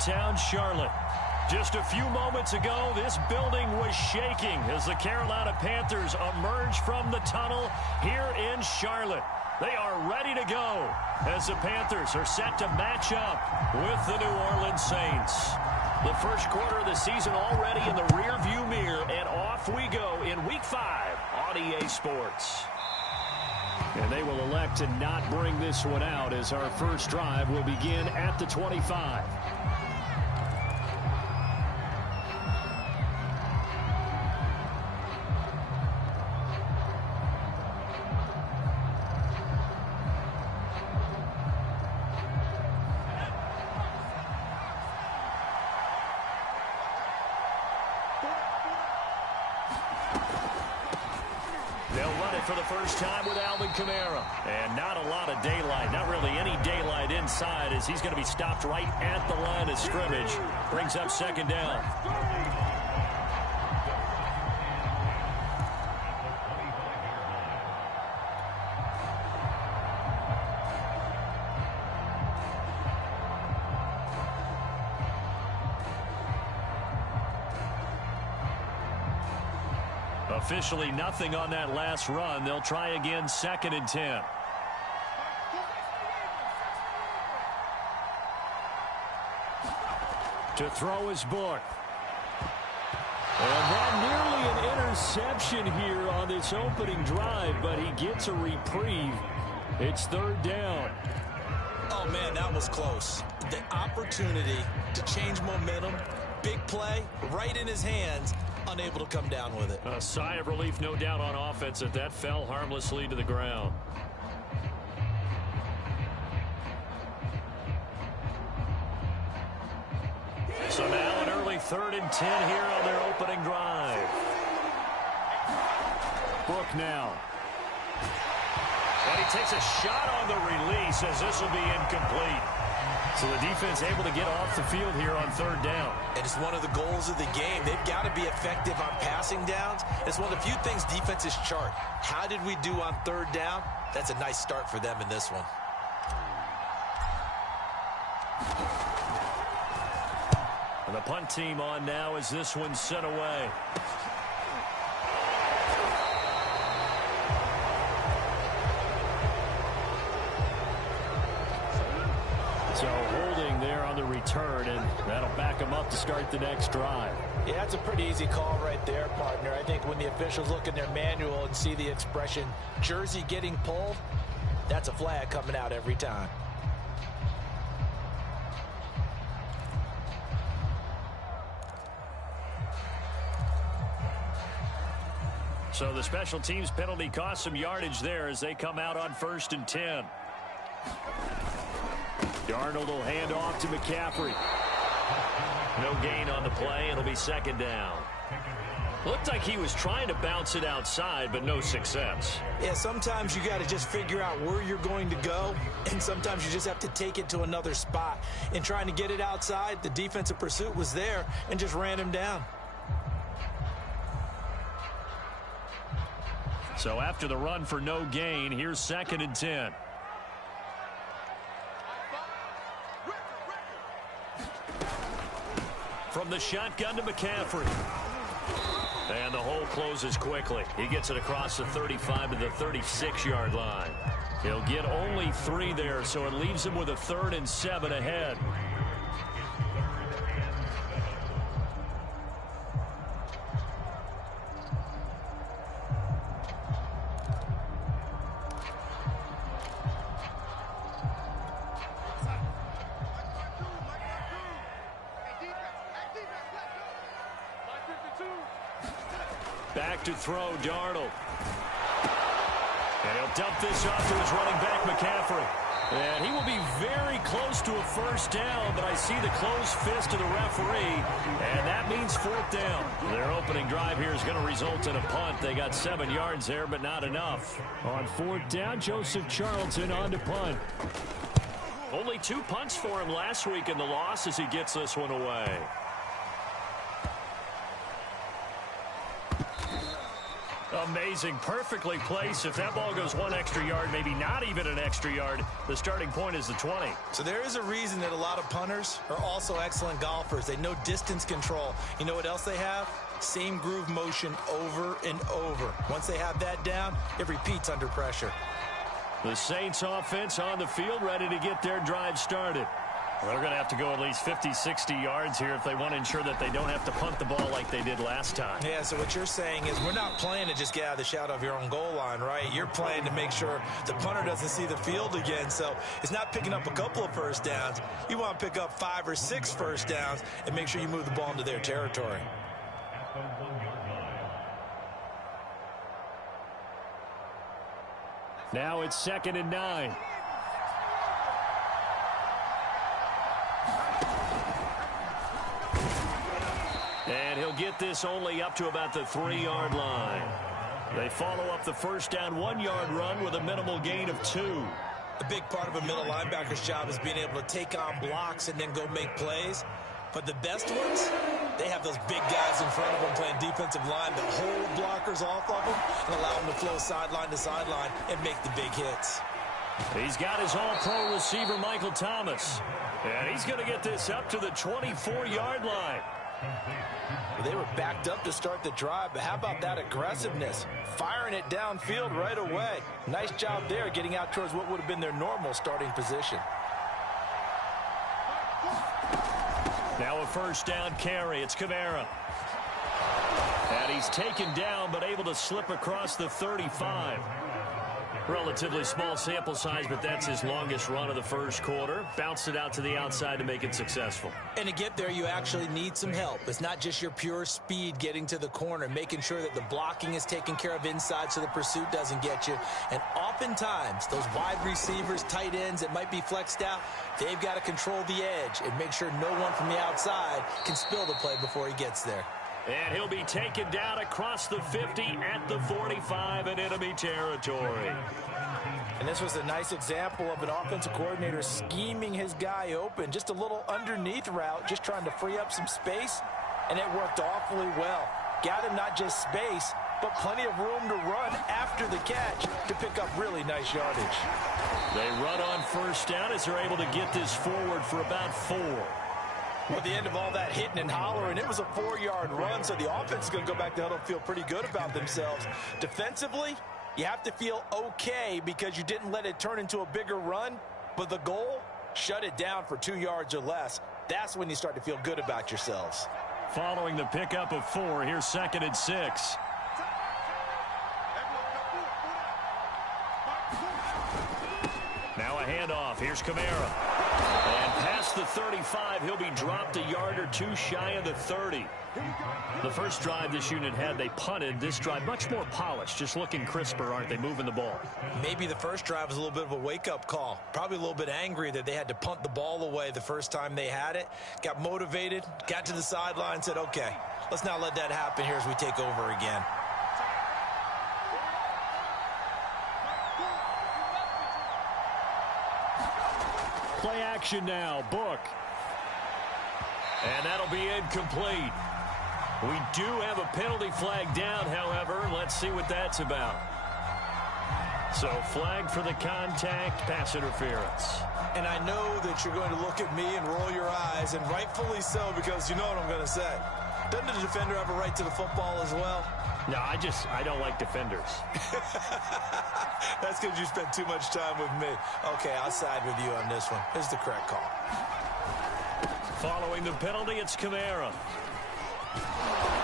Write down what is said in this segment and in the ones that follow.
Uptown Charlotte. Just a few moments ago, this building was shaking as the Carolina Panthers emerged from the tunnel here in Charlotte. They are ready to go as the Panthers are set to match up with the New Orleans Saints. The first quarter of the season already in the rearview mirror, and off we go in Week 5 on EA Sports. And they will elect to not bring this one out as our first drive will begin at the 25. For the first time with Alvin Kamara. And not a lot of daylight, not really any daylight inside as he's going to be stopped right at the line of scrimmage. Brings up second down. Officially nothing on that last run. They'll try again, 2nd and 10. To throw is Book. And that nearly an interception here on this opening drive, but he gets a reprieve. It's 3rd down. Oh, man, that was close. The opportunity to change momentum, big play, right in his hands, unable to come down with it. A sigh of relief, no doubt, on offense that fell harmlessly to the ground. So now an early 3rd and 10 here on their opening drive. Book now. And he takes a shot on the release as this will be incomplete. So the defense able to get off the field here on 3rd down. And it's one of the goals of the game. They've got to be effective on passing downs. It's one of the few things defenses chart. How did we do on 3rd down? That's a nice start for them in this one. And the punt team on now as this one's sent away. So holding there on the return, and that'll back them up to start the next drive. Yeah, that's a pretty easy call right there, partner. I think when the officials look in their manual and see the expression, jersey getting pulled, that's a flag coming out every time. So the special teams penalty cost some yardage there as they come out on 1st and 10. Darnold will hand off to McCaffrey. No gain on the play. It'll be 2nd down. Looked like he was trying to bounce it outside, but no success. Yeah, sometimes you got to just figure out where you're going to go, and sometimes you just have to take it to another spot. In trying to get it outside, the defensive pursuit was there and just ran him down. So after the run for no gain, here's 2nd and 10. From the shotgun to McCaffrey. And the hole closes quickly. He gets it across the 35 to the 36-yard line. He'll get only 3 there, so it leaves him with a 3rd and 7 ahead. Back to throw, Darnold. And he'll dump this off to his running back, McCaffrey. And he will be very close to a 1st down, but I see the closed fist of the referee, and that means 4th down. Their opening drive here is going to result in a punt. They got 7 yards there, but not enough. On 4th down, Joseph Charlton on to punt. Only 2 punts for him last week in the loss as he gets this one away. Amazing. Perfectly placed. If that ball goes one extra yard, maybe not even an extra yard, the starting point is the 20. So there is a reason that a lot of punters are also excellent golfers. They know distance control. You know what else they have? Same groove motion over and over. Once they have that down, it repeats under pressure. The Saints offense on the field, ready to get their drive started. They're going to have to go at least 50, 60 yards here if they want to ensure that they don't have to punt the ball like they did last time. Yeah, so what you're saying is we're not playing to just get out of the shadow of your own goal line, right? You're playing to make sure the punter doesn't see the field again. So it's not picking up a couple of first downs. You want to pick up 5 or 6 first downs and make sure you move the ball into their territory. Now it's 2nd and 9. And he'll get this only up to about the 3-yard line. They follow up the first down 1-yard run with a minimal gain of 2. A big part of a middle linebacker's job is being able to take on blocks and then go make plays. But the best ones, they have those big guys in front of them playing defensive line that hold blockers off of them and allow them to flow sideline to sideline and make the big hits. He's got his all-pro receiver, Michael Thomas. And he's going to get this up to the 24-yard line. Well, they were backed up to start the drive, but how about that aggressiveness? Firing it downfield right away. Nice job there getting out towards what would have been their normal starting position. Now a first down carry. It's Kamara. And he's taken down, but able to slip across the 35. Relatively small sample size, but that's his longest run of the first quarter. Bounced it out to the outside to make it successful. And to get there, you actually need some help. It's not just your pure speed getting to the corner, making sure that the blocking is taken care of inside so the pursuit doesn't get you. And oftentimes, those wide receivers, tight ends that might be flexed out, they've got to control the edge and make sure no one from the outside can spill the play before he gets there. And he'll be taken down across the 50 at the 45 in enemy territory. And this was a nice example of an offensive coordinator scheming his guy open. Just a little underneath route, just trying to free up some space, and it worked awfully well. Got him not just space, but plenty of room to run after the catch to pick up really nice yardage. They run on first down as they're able to get this forward for about 4. At the end of all that hitting and hollering, it was a 4-yard run, so the offense is going to go back to huddle and feel pretty good about themselves. Defensively, you have to feel okay because you didn't let it turn into a bigger run, but the goal, shut it down for 2 yards or less. That's when you start to feel good about yourselves. Following the pickup of 4, here's 2nd and 6. Now a handoff. Here's Kamara. And past the 35, he'll be dropped a yard or 2 shy of the 30. The first drive this unit had, they punted. This drive, much more polished, just looking crisper, aren't they, moving the ball? Maybe the first drive was a little bit of a wake-up call. Probably a little bit angry that they had to punt the ball away the first time they had it. Got motivated, got to the sideline, said, okay, let's not let that happen here as we take over again. Play action now, Book. And that'll be incomplete. We do have a penalty flag down, however. Let's see what that's about. So flag for the contact, pass interference. And I know that you're going to look at me and roll your eyes, and rightfully so, because you know what I'm going to say. Doesn't the defender have a right to the football as well? No, I don't like defenders. That's because you spent too much time with me. Okay, I'll side with you on this one. Here's the correct call. Following the penalty, it's Kamara.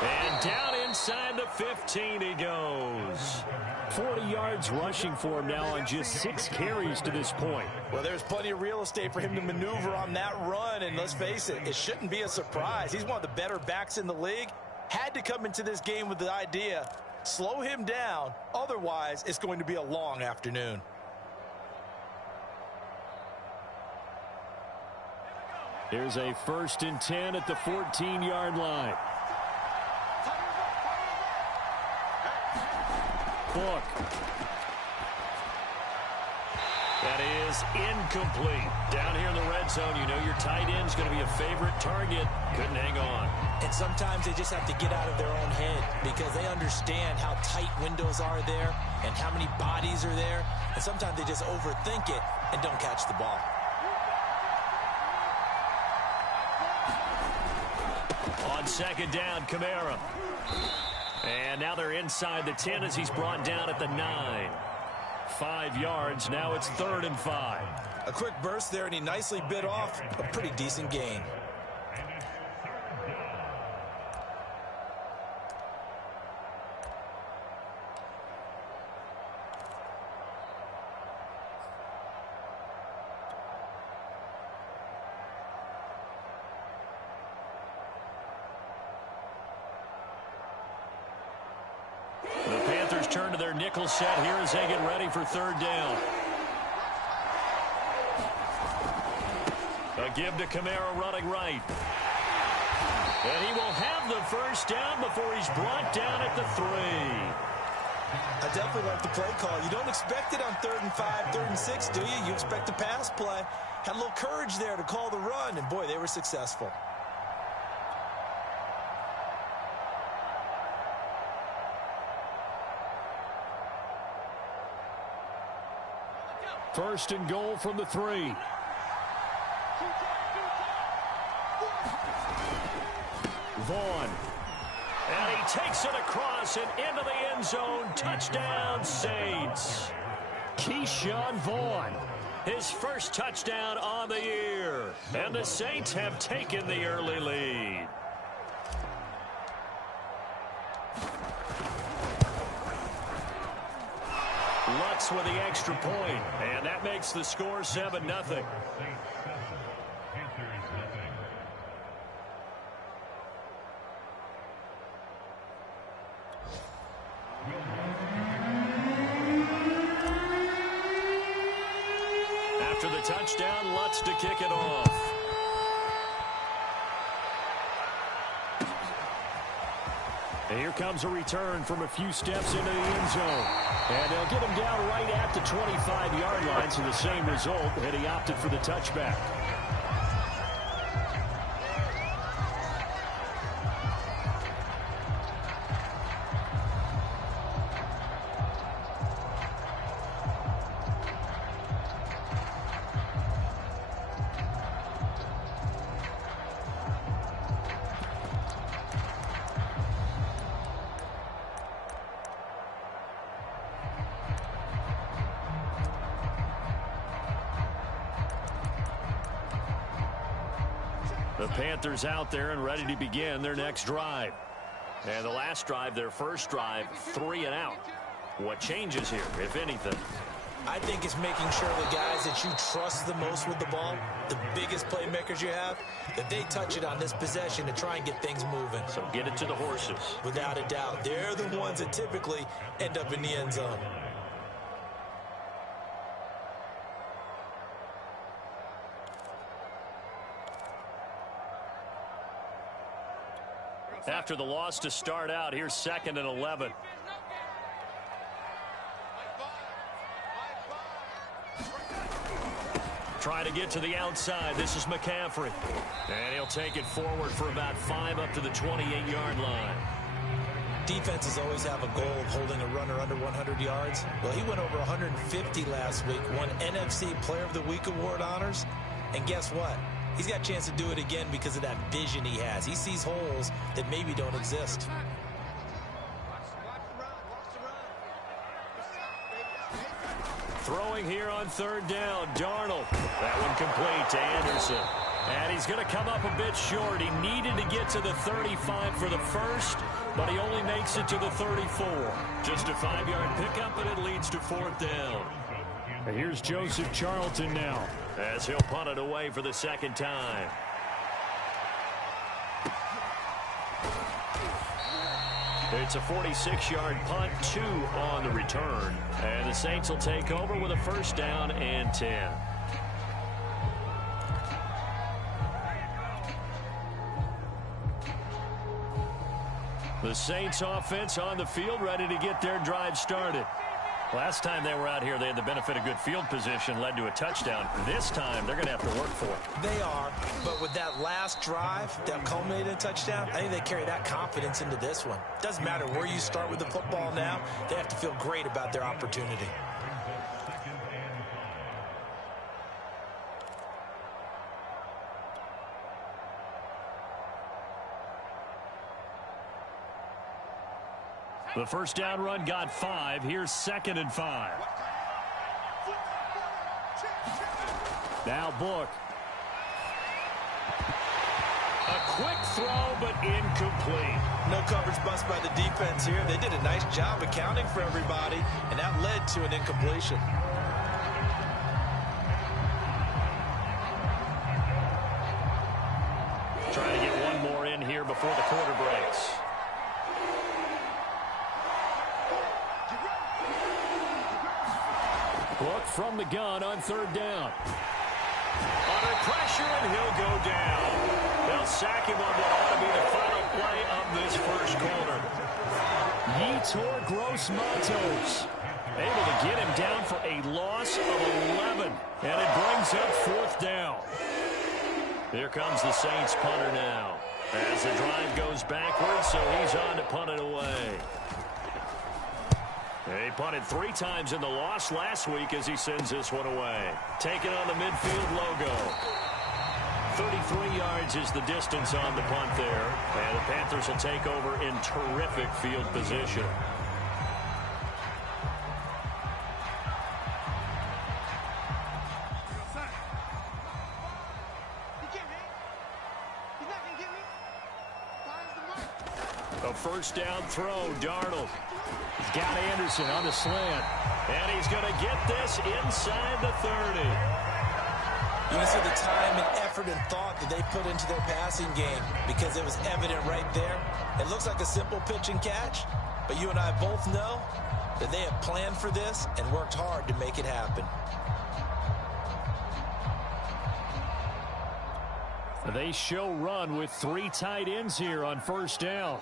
And down inside the 15 he goes. 40 yards rushing for him now on just 6 carries to this point. Well, there's plenty of real estate for him to maneuver on that run, and let's face it, it shouldn't be a surprise. He's one of the better backs in the league. Had to come into this game with the idea, slow him down, otherwise it's going to be a long afternoon. Here's a 1st and 10 at the 14-yard line. Book. That is incomplete. Down here in the red zone, you know your tight end's going to be a favorite target. Couldn't hang on. And sometimes they just have to get out of their own head because they understand how tight windows are there and how many bodies are there. And sometimes they just overthink it and don't catch the ball. On second down, Kamara. And now they're inside the 10 as he's brought down at the 9. 5 yards. Now it's 3rd and 5. A quick burst there, and he nicely bit off a pretty decent gain. Turn to their nickel set here as they get ready for 3rd down. A give to Kamara running right. And he will have the 1st down before he's brought down at the 3. I definitely like the play call. You don't expect it on 3rd and 5, 3rd and 6, do you? You expect a pass play. Had a little courage there to call the run, and boy, they were successful. First and goal from the 3. Vaughn. And he takes it across and into the end zone. Touchdown, Saints. Keyshawn Vaughn. His first touchdown on the year. And the Saints have taken the early lead. Lutz with the extra point, and that makes the score 7-0. After the touchdown, Lutz to kick it off. And here comes a return from a few steps into the end zone. And they'll get him down right at the 25-yard line, so the same result, and he opted for the touchback. The Panthers out there and ready to begin their next drive. And the last drive, their first drive, 3 and out. What changes here, if anything? I think it's making sure the guys that you trust the most with the ball, the biggest playmakers you have, that they touch it on this possession to try and get things moving. So get it to the horses. Without a doubt. They're the ones that typically end up in the end zone. After the loss to start out, here's 2nd and 11. Try to get to the outside. This is McCaffrey. And he'll take it forward for about 5 up to the 28-yard line. Defenses always have a goal of holding a runner under 100 yards. Well, he went over 150 last week, won NFC Player of the Week award honors. And guess what? He's got a chance to do it again because of that vision he has. He sees holes that maybe don't exist. Throwing here on 3rd down, Darnold. That one complete to Anderson. And he's going to come up a bit short. He needed to get to the 35 for the first, but he only makes it to the 34. Just a 5-yard pickup, and it leads to 4th down. And here's Joseph Charlton now, as he'll punt it away for the 2nd time. It's a 46-yard punt, 2 on the return. And the Saints will take over with a 1st down and 10. The Saints offense on the field, ready to get their drive started. Last time they were out here, they had the benefit of good field position, led to a touchdown. This time, they're going to have to work for it. They are, but with that last drive that culminated in a touchdown, I think they carry that confidence into this one. Doesn't matter where you start with the football now, they have to feel great about their opportunity. The first down run got 5. Here's 2nd and 5. Now Book. A quick throw, but incomplete. No coverage bust by the defense here. They did a nice job accounting for everybody, and that led to an incompletion. Trying to get one more in here before the quarter breaks. Book from the gun on 3rd down. Under pressure, and he'll go down. They'll sack him on what ought to be the final play of this first quarter. Yetur Gross-Matos able to get him down for a loss of 11. And it brings up 4th down. Here comes the Saints punter now. As the drive goes backwards, so he's on to punt it away. He punted 3 times in the loss last week as he sends this one away. Taking on the midfield logo. 33 yards is the distance on the punt there. And the Panthers will take over in terrific field position. A first down throw, Darnold. He's got Anderson on the slant. And he's going to get this inside the 30. You can see the time and effort and thought that they put into their passing game because it was evident right there. It looks like a simple pitch and catch, but you and I both know that they have planned for this and worked hard to make it happen. They show run with 3 tight ends here on first down.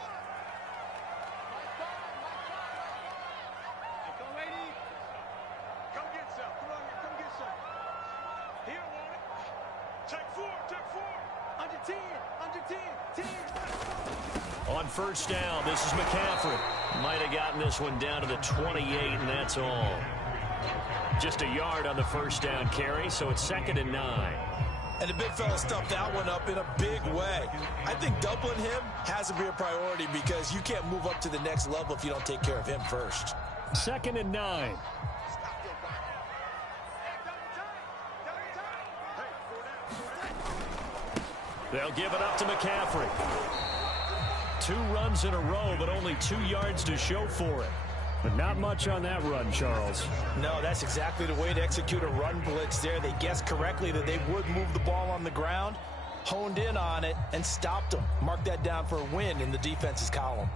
On first down, this is McCaffrey. Might have gotten this one down to the 28, and that's all. Just a yard on the first down carry, so it's 2nd and 9. And the big fella stuffed that one up in a big way. I think doubling him has to be a priority because you can't move up to the next level if you don't take care of him first. 2nd and 9. They'll give it up to McCaffrey. 2 runs in a row, but only 2 yards to show for it. But not much on that run, Charles. No, that's exactly the way to execute a run blitz there. They guessed correctly that they would move the ball on the ground, honed in on it, and stopped them. Mark that down for a win in the defense's column.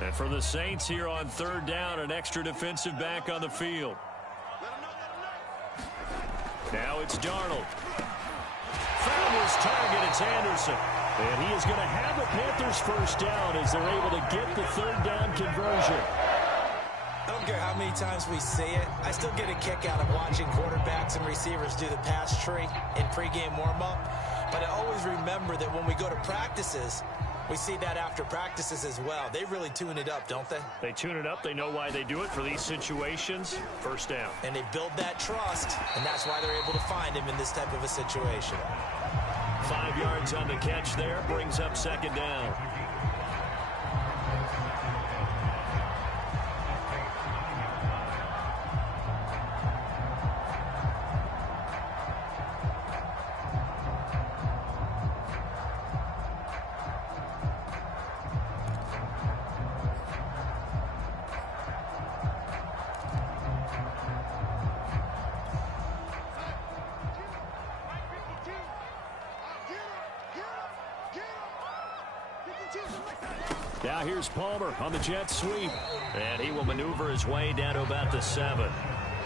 And for the Saints here on 3rd down, an extra defensive back on the field. Now it's Darnold. Found his target, it's Anderson. And he is going to have the Panthers first down as they're able to get the 3rd down conversion. I don't care how many times we say it, I still get a kick out of watching quarterbacks and receivers do the pass tree in pregame warm-up. But I always remember that when we go to practices, we see that after practices as well. They really tune it up, don't they? They tune it up. They know why they do it for these situations. First down. And they build that trust, and that's why they're able to find him in this type of a situation. 5 yards on the catch there. Brings up 2nd down. Now here's Palmer on the jet sweep. And he will maneuver his way down to about the 7.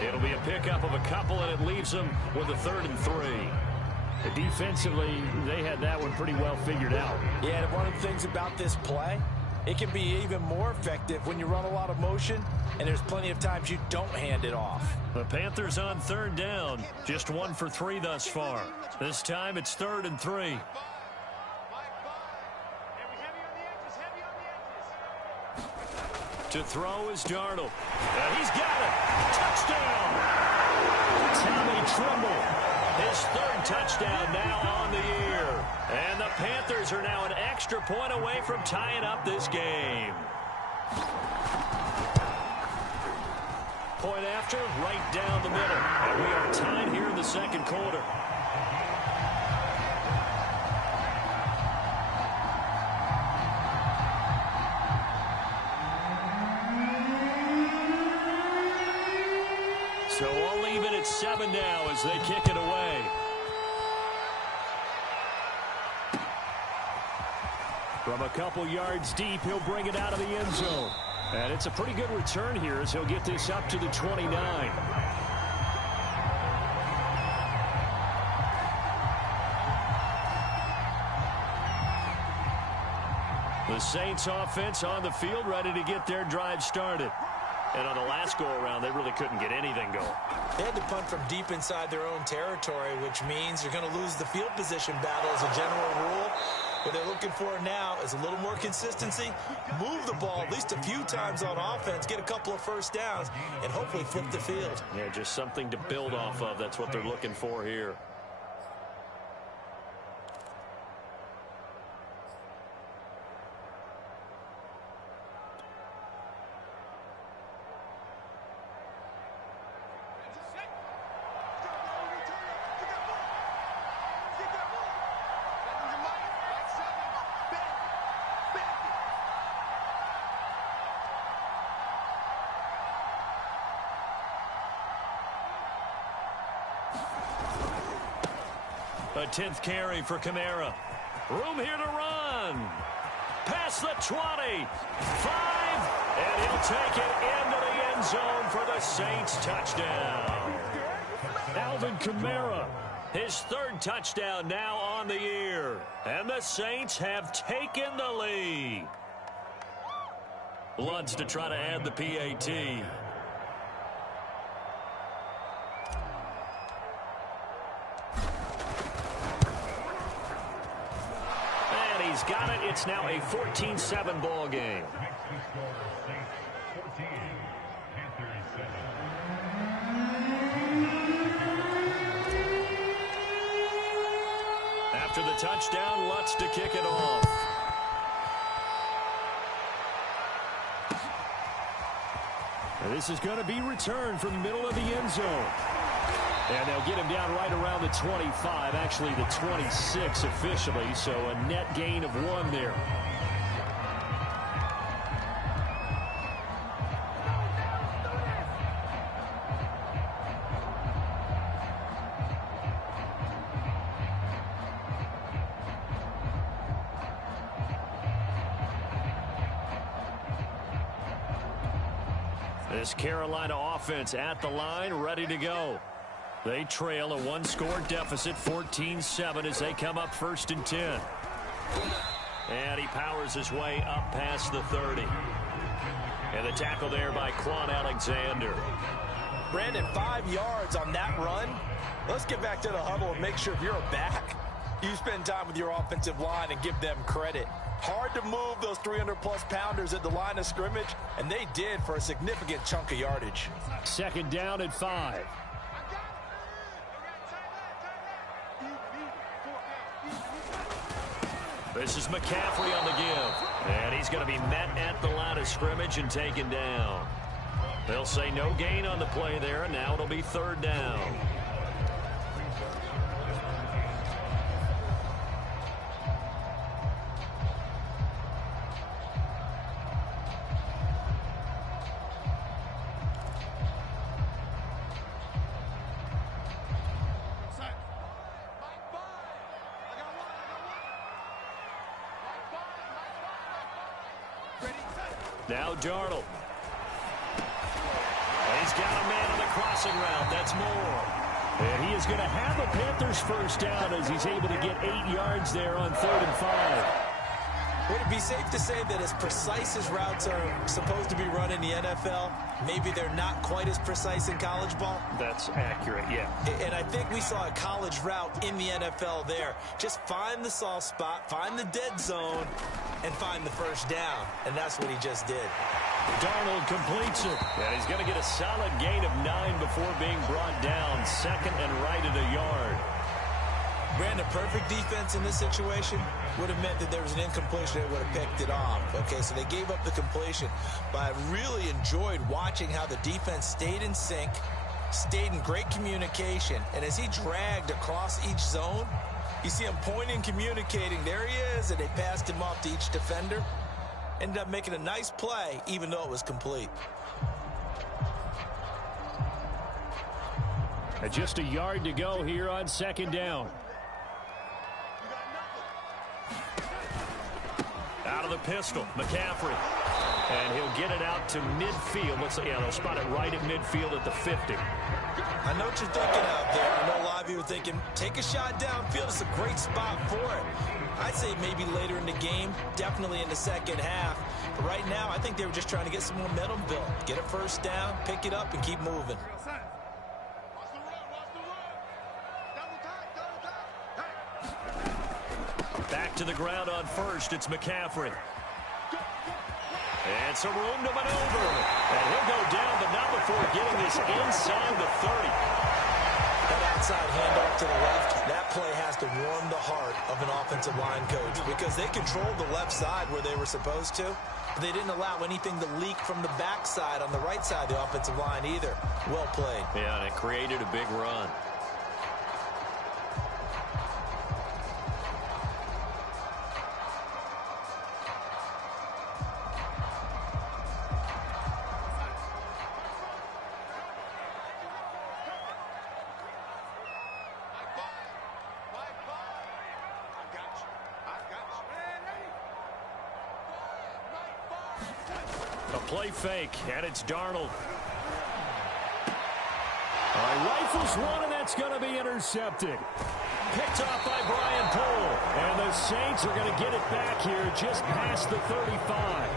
It'll be a pickup of a couple, and it leaves him with a 3rd and 3. Defensively, they had that one pretty well figured out. Yeah, and one of the things about this play, it can be even more effective when you run a lot of motion, and there's plenty of times you don't hand it off. The Panthers on third down. Just 1 for 3 thus far. This time it's 3rd and 3. To throw is Darnold. And he's got it. Touchdown. Tommy Tremble. His 3rd touchdown now on the year. And the Panthers are now an extra point away from tying up this game. Point after, right down the middle. And we are tied here in the second quarter. So we'll leave it at 7 now as they kick it away. From a couple yards deep, he'll bring it out of the end zone. And it's a pretty good return here as he'll get this up to the 29. The Saints offense on the field, ready to get their drive started. And on the last go-around, they really couldn't get anything going. They had to punt from deep inside their own territory, which means you're going to lose the field position battle as a general rule. What they're looking for now is a little more consistency, move the ball at least a few times on offense, get a couple of first downs, and hopefully flip the field. Yeah, just something to build off of. That's what they're looking for here. A 10th carry for Kamara. Room here to run. Past the 20. 5. And he'll take it into the end zone for the Saints touchdown. Alvin Kamara, his 3rd touchdown now on the year. And the Saints have taken the lead. Lutz to try to add the PAT. He's got it. It's now a 14-7 ball game. After the touchdown, Lutz to kick it off. And this is going to be returned from the middle of the end zone. And they'll get him down right around the 25, actually the 26 officially, so a net gain of 1 there. This Carolina offense at the line, ready to go. They trail a 1-score deficit, 14-7, as they come up 1st and 10. And he powers his way up past the 30. And the tackle there by Quan Alexander. Brandon, 5 yards on that run. Let's get back to the huddle and make sure if you're a back, you spend time with your offensive line and give them credit. Hard to move those 300-plus pounders at the line of scrimmage, and they did for a significant chunk of yardage. 2nd down at 5. This is McCaffrey on the give. And he's going to be met at the line of scrimmage and taken down. They'll say no gain on the play there, and now it'll be 3rd down. Now Darnold. He's got a man on the crossing route. That's Moore. And he is going to have a Panthers first down as he's able to get 8 yards there on 3rd and 5. Would it be safe to say that as precise as routes are supposed to be run in the NFL, maybe they're not quite as precise in college ball? That's accurate, yeah. And I think we saw a college route in the NFL there. Just find the soft spot, find the dead zone, and find the first down. And that's what he just did. Darnold completes it. And he's going to get a solid gain of 9 before being brought down. 2nd and right at a yard. Brandon, perfect defense in this situation would have meant that there was an incompletion that would have picked it off. Okay, so they gave up the completion. But I really enjoyed watching how the defense stayed in sync, stayed in great communication. And as he dragged across each zone, you see him pointing, communicating. There he is, and they passed him off to each defender. Ended up making a nice play, even though it was complete. And just a yard to go here on 2nd down. Out of the pistol, McCaffrey. And he'll get it out to midfield. Looks like, yeah, they'll spot it right at midfield at the 50. I know what you're thinking out there. I know a lot of you are thinking, take a shot downfield. It's a great spot for it. I'd say maybe later in the game, definitely in the second half. But right now, I think they were just trying to get some momentum built. Get a first down, pick it up, and keep moving. Back to the ground on 1st. It's McCaffrey. And some room to maneuver. And he'll go down, but not before getting this inside the 30. That outside handoff to the left, that play has to warm the heart of an offensive line coach because they controlled the left side where they were supposed to. But they didn't allow anything to leak from the backside on the right side of the offensive line either. Well played. Yeah, and it created a big run. Play fake, and it's Darnold. All right, rifles one, and that's going to be intercepted. Picked off by Brian Poole. And the Saints are going to get it back here just past the 35.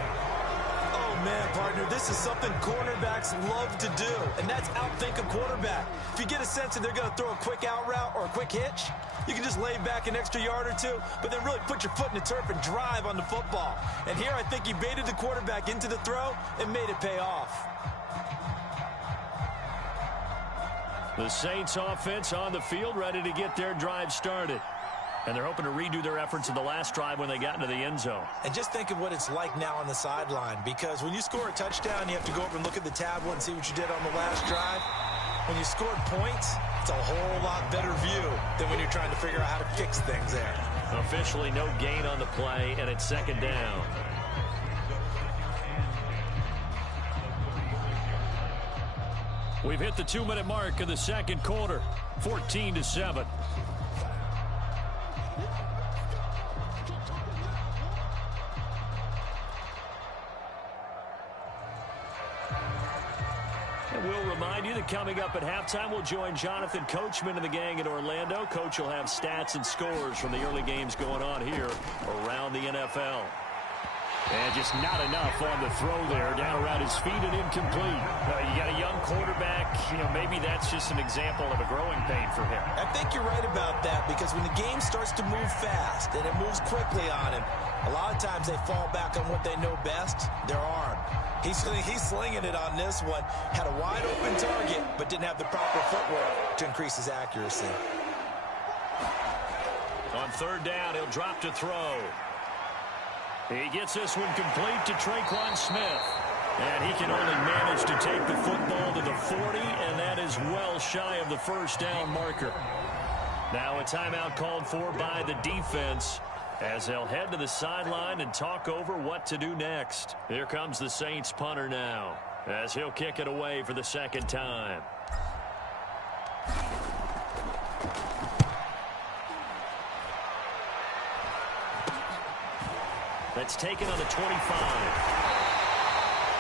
Oh, man, partner, this is something cornerbacks love to do, and that's outthink a quarterback. If you get a sense that they're going to throw a quick out route or a quick hitch, you can just lay back an extra yard or two, but then really put your foot in the turf and drive on the football. And here I think he baited the quarterback into the throw and made it pay off. The Saints offense on the field ready to get their drive started. And they're hoping to redo their efforts in the last drive when they got into the end zone. And just think of what it's like now on the sideline, because when you score a touchdown, you have to go over and look at the tablet and see what you did on the last drive. When you scored points, it's a whole lot better view than when you're trying to figure out how to fix things there. Officially no gain on the play, and it's 2nd down. We've hit the 2-minute mark of the 2nd quarter, 14-7. We'll remind you that coming up at halftime, we'll join Jonathan Coachman and the gang in Orlando. Coach will have stats and scores from the early games going on here around the NFL. And just not enough on the throw there, down around his feet and incomplete. You got a young quarterback, maybe that's just an example of a growing pain for him. I think you're right about that, because when the game starts to move fast and it moves quickly on him, a lot of times they fall back on what they know best, their arm. He's slinging it on this one. Had a wide open target, but didn't have the proper footwork to increase his accuracy. On 3rd down, he'll drop to throw. He gets this one complete to Tre'Quan Smith. And he can only manage to take the football to the 40, and that is well shy of the first down marker. Now a timeout called for by the defense as they'll head to the sideline and talk over what to do next. Here comes the Saints punter now as he'll kick it away for the 2nd time. That's taken on the 25.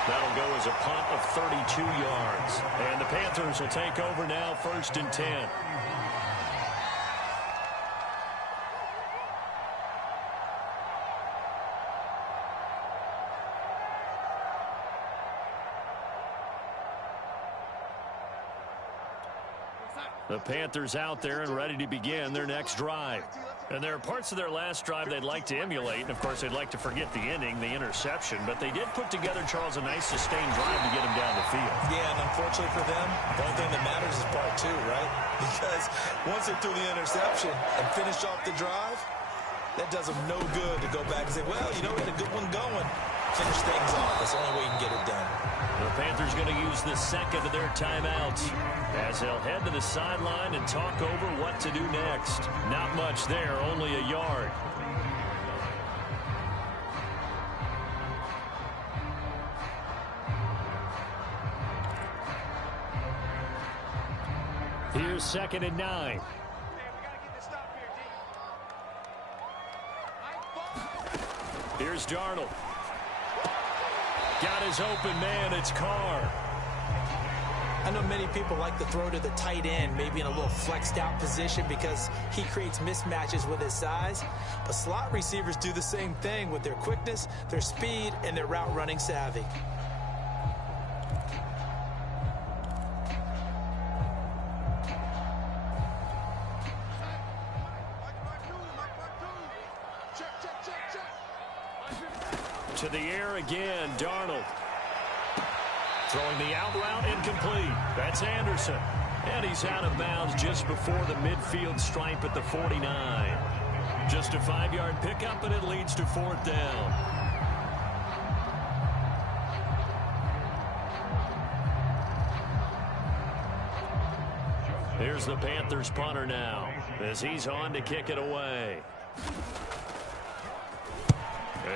That'll go as a punt of 32 yards. And the Panthers will take over now, 1st and 10. The Panthers out there and ready to begin their next drive. And there are parts of their last drive they'd like to emulate. And, of course, they'd like to forget the ending, the interception. But they did put together, Charles, a nice sustained drive to get him down the field. Yeah, and unfortunately for them, the only thing that matters is part 2, right? Because once they threw the interception and finished off the drive, that does them no good to go back and say, well, you know, we had a good one going. Finish things off. That's the only way you can get it done. The Panthers going to use the second of their timeouts as they'll head to the sideline and talk over what to do next. Not much there, only a yard. Here's 2nd and 9. Here's Darnold. Got his open man. It's Carr. I know many people like to throw to the tight end, maybe in a little flexed out position because he creates mismatches with his size. But slot receivers do the same thing with their quickness, their speed, and their route running savvy. To the air again, Darnold. Throwing the out route, incomplete. That's Anderson. And he's out of bounds just before the midfield stripe at the 49. Just a 5-yard pickup, and it leads to 4th down. Here's the Panthers punter now as he's on to kick it away.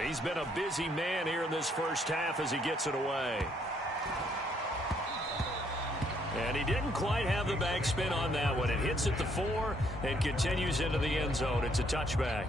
He's been a busy man here in this first half as he gets it away. And he didn't quite have the backspin on that one. It hits at the 4 and continues into the end zone. It's a touchback.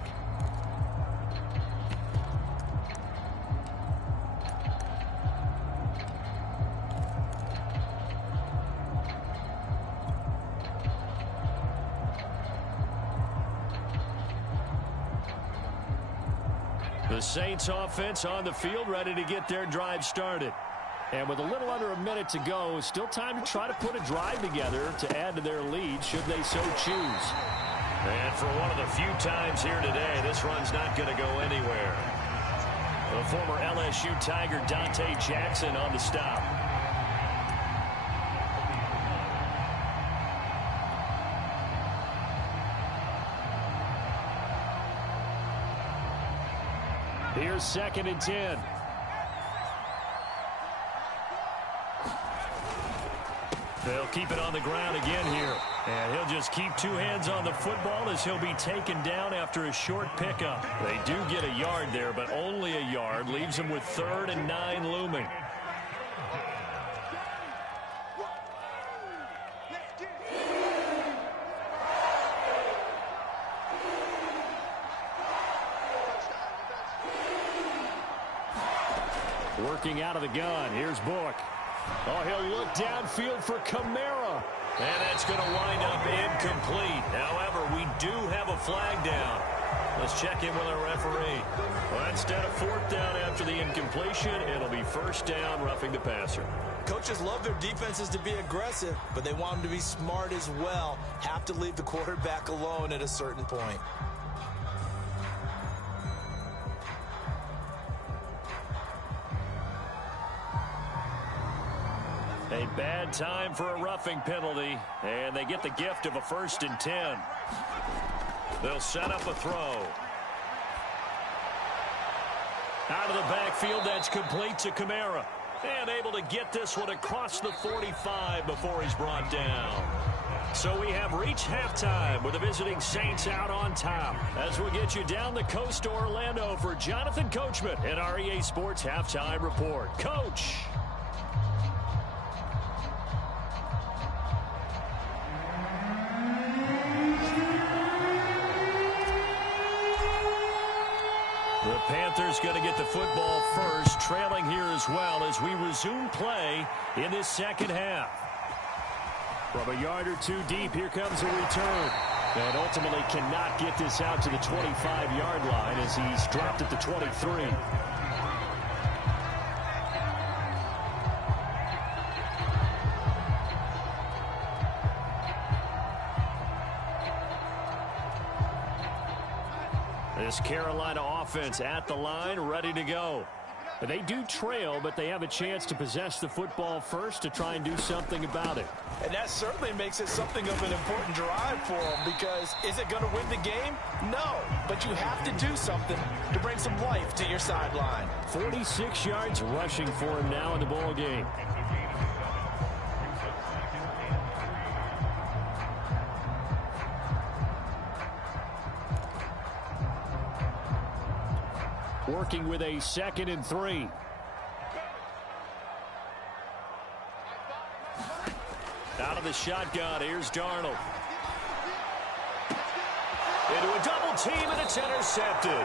The Saints offense on the field, ready to get their drive started. And with a little under a minute to go, still time to try to put a drive together to add to their lead should they so choose. And for one of the few times here today, this run's not going to go anywhere. The former LSU Tiger Dante Jackson on the stop. Here's 2nd and 10. They'll keep it on the ground again here. And he'll just keep 2 hands on the football as he'll be taken down after a short pickup. They do get a yard there, but only a yard. Leaves them with 3rd and 9 looming. Working out of the gun. Here's Book. Oh, he'll look downfield for Kamara. And that's going to wind up incomplete. However, we do have a flag down. Let's check in with our referee. Well, instead of 4th down after the incompletion, it'll be 1st down, roughing the passer. Coaches love their defenses to be aggressive, but they want them to be smart as well. Have to leave the quarterback alone at a certain point. A bad time for a roughing penalty, and they get the gift of a 1st and 10. They'll set up a throw. Out of the backfield, that's complete to Kamara. And able to get this one across the 45 before he's brought down. So we have reached halftime with the visiting Saints out on top. As we'll get you down the coast to Orlando for Jonathan Coachman at our EA Sports Halftime Report. Coach. The Panthers Panthers going to get the football first, trailing here as well as we resume play in this second half. From a yard or two deep, here comes a return. And ultimately cannot get this out to the 25-yard line as he's dropped at the 23. This Carolina offense at the line, ready to go. They do trail, but they have a chance to possess the football first to try and do something about it. And that certainly makes it something of an important drive for them, because is it going to win the game? No, but you have to do something to bring some life to your sideline. 46 yards rushing for him now in the ball game. Working with a 2nd and 3. Out of the shotgun, here's Darnold. Into a double team, and it's intercepted.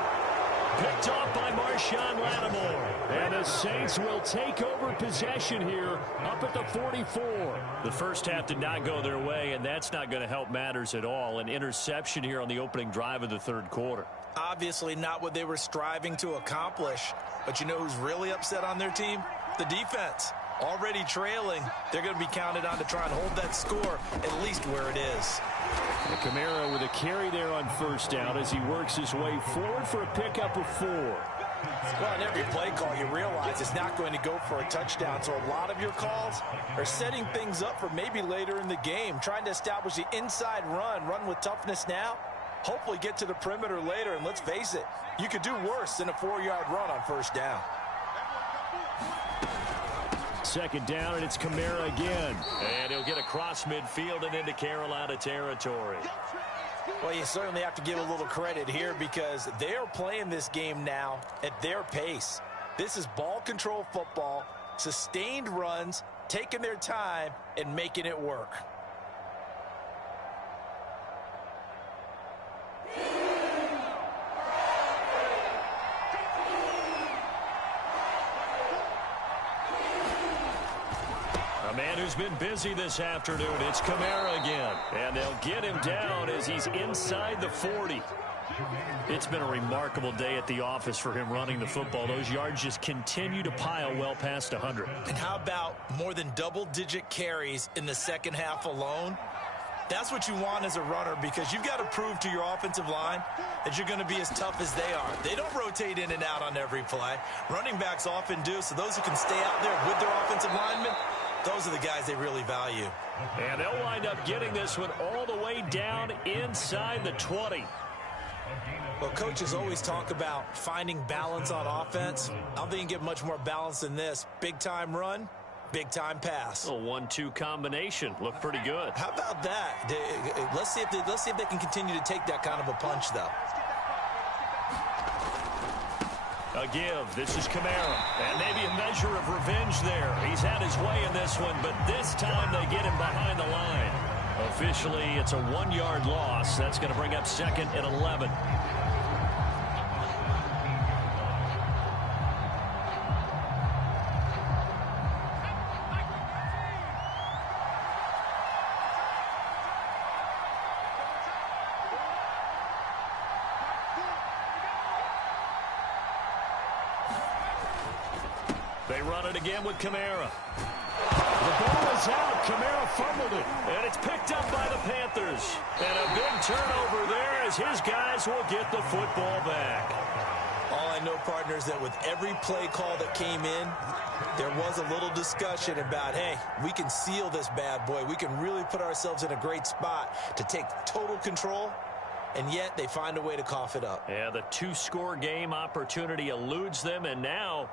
Picked off by Marshawn Lattimore. And the Saints will take over possession here up at the 44. The first half did not go their way, and that's not going to help matters at all. An interception here on the opening drive of the third quarter. Obviously not what they were striving to accomplish. But you know who's really upset on their team? The defense. Already trailing, they're going to be counted on to try and hold that score at least where it is. And Kamara with a carry there on first down as he works his way forward for a pickup of 4. Well, in every play call, you realize it's not going to go for a touchdown. So a lot of your calls are setting things up for maybe later in the game, trying to establish the inside run with toughness now. Hopefully get to the perimeter later, and let's face it, you could do worse than a 4-yard run on first down. Second down, and it's Kamara again. And he'll get across midfield and into Carolina territory. Well, you certainly have to give a little credit here because they're playing this game now at their pace. This is ball control football, sustained runs, taking their time, and making it work. A man who's been busy this afternoon, it's Kamara again. And they'll get him down as he's inside the 40. It's been a remarkable day at the office for him running the football. Those yards just continue to pile well past 100. And how about more than double-digit carries in the second half alone? That's what you want as a runner, because you've got to prove to your offensive line that you're going to be as tough as they are. They don't rotate in and out on every play. Running backs often do, so those who can stay out there with their offensive linemen, those are the guys they really value. And they'll wind up getting this one all the way down inside the 20. Well, coaches always talk about finding balance on offense. I don't think you can get much more balance than this. Big-time run, big-time pass. A 1-2 combination. Looked pretty good. How about that? Let's see if they can continue to take that kind of a punch, though. A give. This is Kamara. And maybe a measure of revenge there. He's had his way in this one, but this time they get him behind the line. Officially, it's a 1-yard loss. That's going to bring up 2nd and 11. They run it again with Kamara. The ball is out. Kamara fumbled it. And it's picked up by the Panthers. And a big turnover there as his guys will get the football back. All I know, partner, is that with every play call that came in, there was a little discussion about, hey, we can seal this bad boy. We can really put ourselves in a great spot to take total control. And yet they find a way to cough it up. Yeah, the 2-score game opportunity eludes them. And now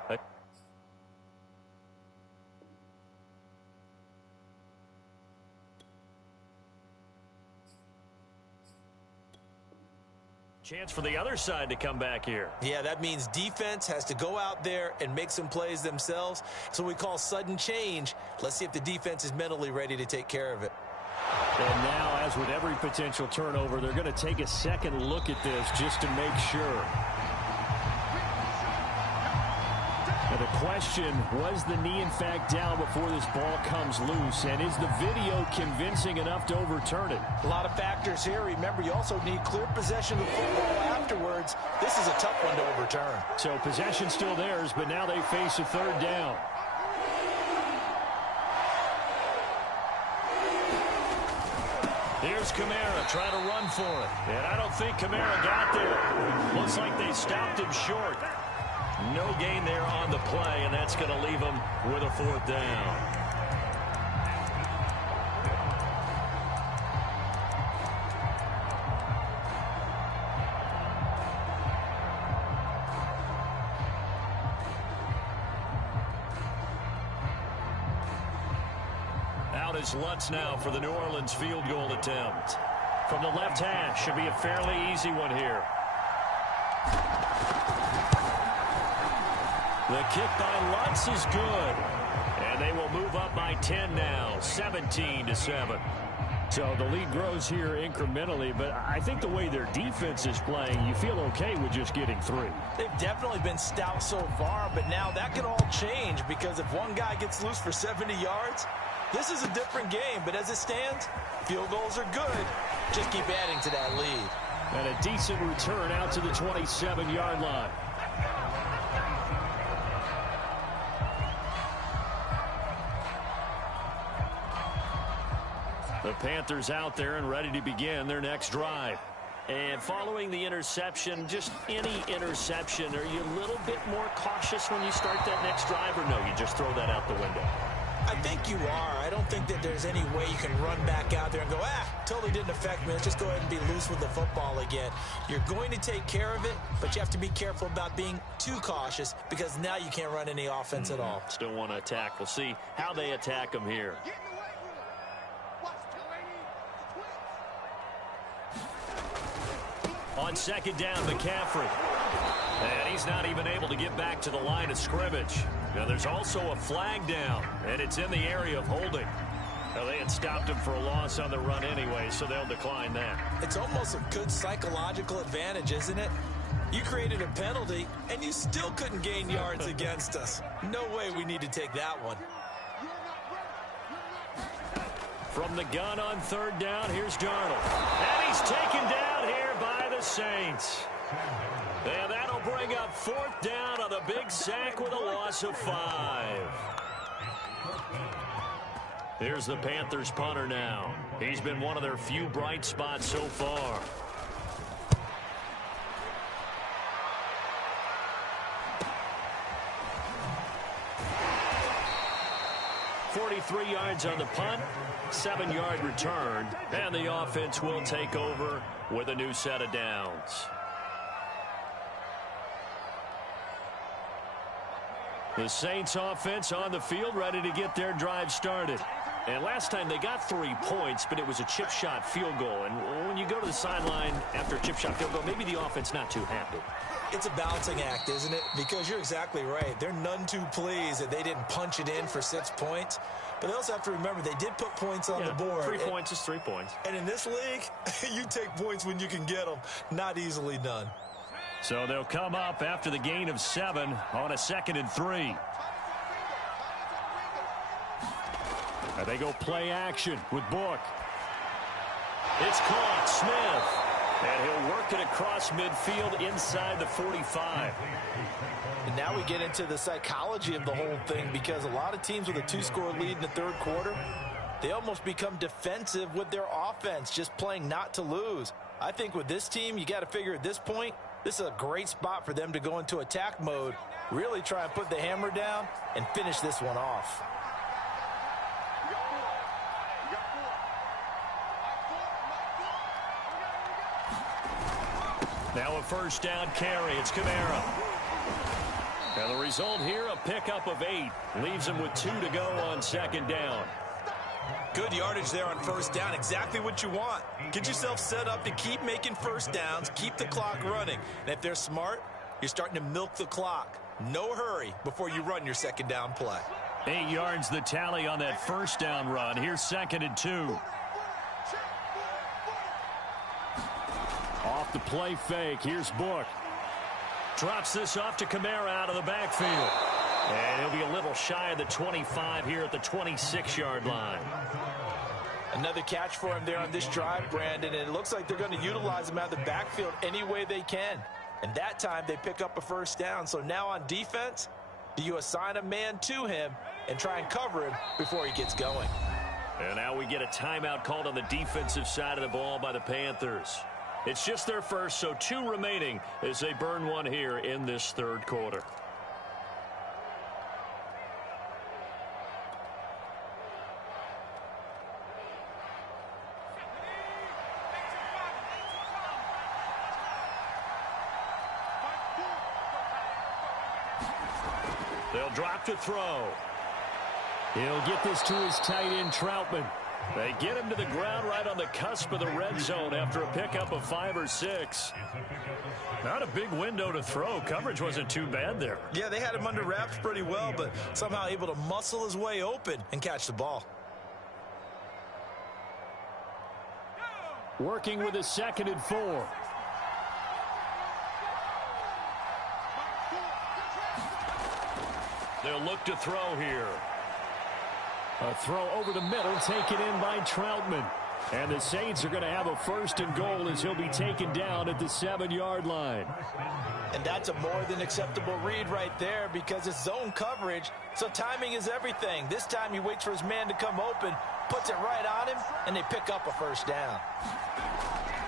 chance for the other side to come back here. Yeah, that means defense has to go out there and make some plays themselves. So we call sudden change. Let's see if the defense is mentally ready to take care of it. And now, as with every potential turnover, they're going to take a second look at this just to make sure. question, was the knee in fact down before this ball comes loose? And is the video convincing enough to overturn it? A lot of factors here. Remember, you also need clear possession of the football afterwards. This is a tough one to overturn. So possession still theirs, but now they face a third down. Here's Kamara trying to run for it. And I don't think Kamara got there. Looks like they stopped him short. No gain there on the play, and that's going to leave him with a fourth down. Out is Lutz now for the New Orleans field goal attempt. From the left hash, should be a fairly easy one here. The kick by Lutz is good. And they will move up by 10 now, 17-7. So the lead grows here incrementally, but I think the way their defense is playing, you feel okay with just getting 3. They've definitely been stout so far, but now that could all change because if one guy gets loose for 70 yards, this is a different game. But as it stands, field goals are good. Just keep adding to that lead. And a decent return out to the 27-yard line. The Panthers out there and ready to begin their next drive. And following the interception, just any interception, are you a little bit more cautious when you start that next drive, or no, you just throw that out the window? I think you are. I don't think that there's any way you can run back out there and go, totally didn't affect me. Let's just go ahead and be loose with the football again. You're going to take care of it, but you have to be careful about being too cautious because now you can't run any offense at all. Still want to attack. We'll see how they attack them here. On second down, McCaffrey. And he's not even able to get back to the line of scrimmage. Now, there's also a flag down, and it's in the area of holding. Now, they had stopped him for a loss on the run anyway, so they'll decline that. It's almost a good psychological advantage, isn't it? You created a penalty, and you still couldn't gain yards against us. No way we need to take that one. From the gun on third down, here's Darnold. And he's taken down here by the Saints. And that'll bring up fourth down on the big sack with a loss of 5. Here's the Panthers punter now. He's been one of their few bright spots so far. .43 yards on the punt, 7-yard return, and the offense will take over with a new set of downs. The Saints offense on the field ready to get their drive started. And last time they got 3 points, but it was a chip shot field goal. And when you go to the sideline after a chip shot field goal, maybe the offense not too happy. It's a balancing act, isn't it? Because you're exactly right. They're none too pleased that they didn't punch it in for 6 points. But they also have to remember they did put points on the board. 3 points is 3 points. And in this league, you take points when you can get them. Not easily done. So they'll come up after the gain of 7 on a 2nd and 3. And they go play action with Book. It's caught. Smith. And he'll work it across midfield inside the 45. And now we get into the psychology of the whole thing because a lot of teams with a 2-score lead in the third quarter, they almost become defensive with their offense, just playing not to lose. I think with this team, you got to figure at this point, this is a great spot for them to go into attack mode, really try and put the hammer down and finish this one off. Now a first down carry. It's Kamara. And the result here, a pickup of 8. Leaves him with 2 to go on second down. Good yardage there on first down. Exactly what you want. Get yourself set up to keep making first downs, keep the clock running. And if they're smart, you're starting to milk the clock. No hurry before you run your second down play. 8 yards the tally on that first down run. Here's 2nd and 2. Off the play fake. Here's Book. Drops this off to Kamara out of the backfield. And he'll be a little shy of the 25 here at the 26-yard line. Another catch for him there on this drive, Brandon, and it looks like they're going to utilize him out of the backfield any way they can. And that time they pick up a first down. So now on defense, do you assign a man to him and try and cover him before he gets going? And now we get a timeout called on the defensive side of the ball by the Panthers. It's just their first, so 2 remaining as they burn one here in this third quarter. They'll drop to throw. He'll get this to his tight end, Troutman. They get him to the ground right on the cusp of the red zone after a pickup of 5 or 6. Not a big window to throw. Coverage wasn't too bad there. Yeah, they had him under wraps pretty well, but somehow able to muscle his way open and catch the ball. Working with a 2nd and 4. They'll look to throw here. A throw over the middle, taken in by Troutman. And the Saints are going to have a 1st and goal as he'll be taken down at the 7-yard line. And that's a more than acceptable read right there because it's zone coverage, so timing is everything. This time he waits for his man to come open, puts it right on him, and they pick up a first down.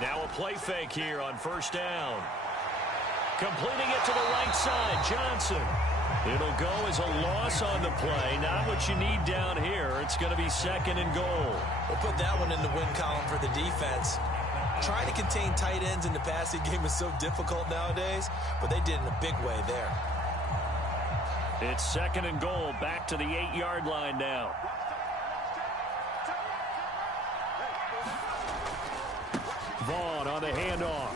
Now a play fake here on 1st down. Completing it to the right side, Johnson. It'll go as a loss on the play. Not what you need down here. It's going to be 2nd and goal. We'll put that one in the win column for the defense. Trying to contain tight ends in the passing game is so difficult nowadays, but they did in a big way there. It's 2nd and goal, back to the 8-yard line now. Vaughn on the handoff.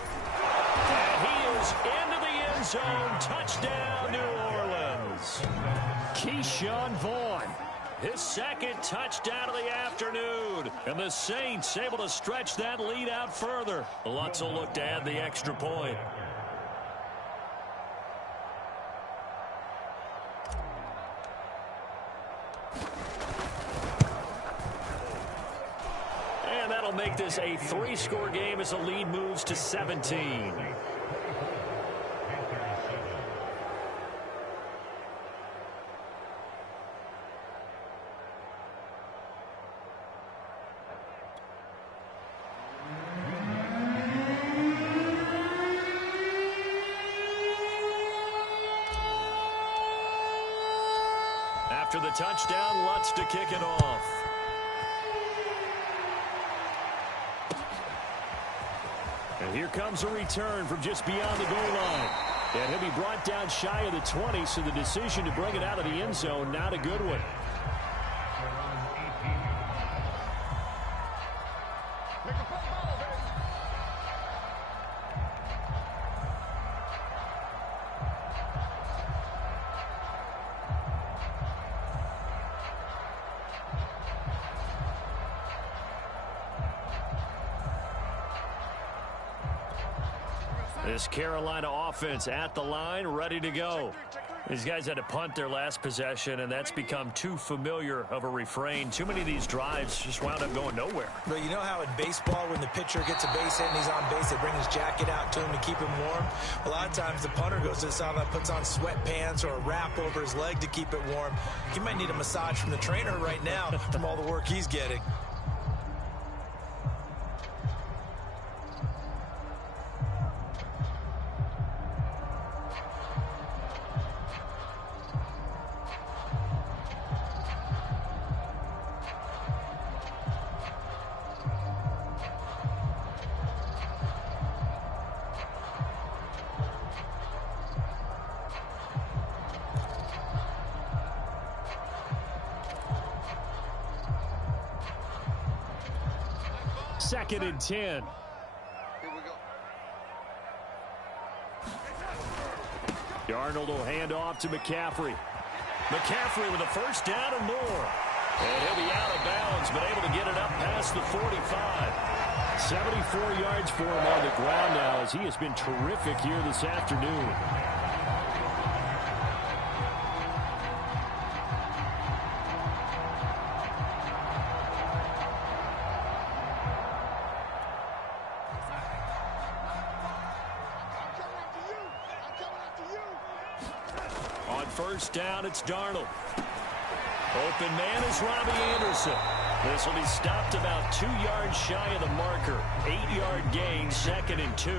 And he is into the end zone. Touchdown, New Orleans. Keyshawn Vaughn, his 2nd touchdown of the afternoon. And the Saints able to stretch that lead out further. Lutz will look to add the extra point. And that'll make this a 3-score game as the lead moves to 17. After the touchdown, Lutz to kick it off. And here comes a return from just beyond the goal line. And he'll be brought down shy of the 20, so the decision to bring it out of the end zone, not a good one. This Carolina offense at the line, ready to go. These guys had to punt their last possession, and that's become too familiar of a refrain. Too many of these drives just wound up going nowhere. Well, you know how in baseball, when the pitcher gets a base hit and he's on base, they bring his jacket out to him to keep him warm? A lot of times the punter goes to the sideline, puts on sweatpants or a wrap over his leg to keep it warm. He might need a massage from the trainer right now from all the work he's getting. Second and 10. Here we go. Darnold will hand off to McCaffrey. McCaffrey with a first down and more. And he'll be out of bounds, but able to get it up past the 45. 74 yards for him on the ground now, as he has been terrific here this afternoon. first down. It's Darnold. Open man is Robbie Anderson. This will be stopped about 2 yards shy of the marker. 8-yard gain, 2nd and 2.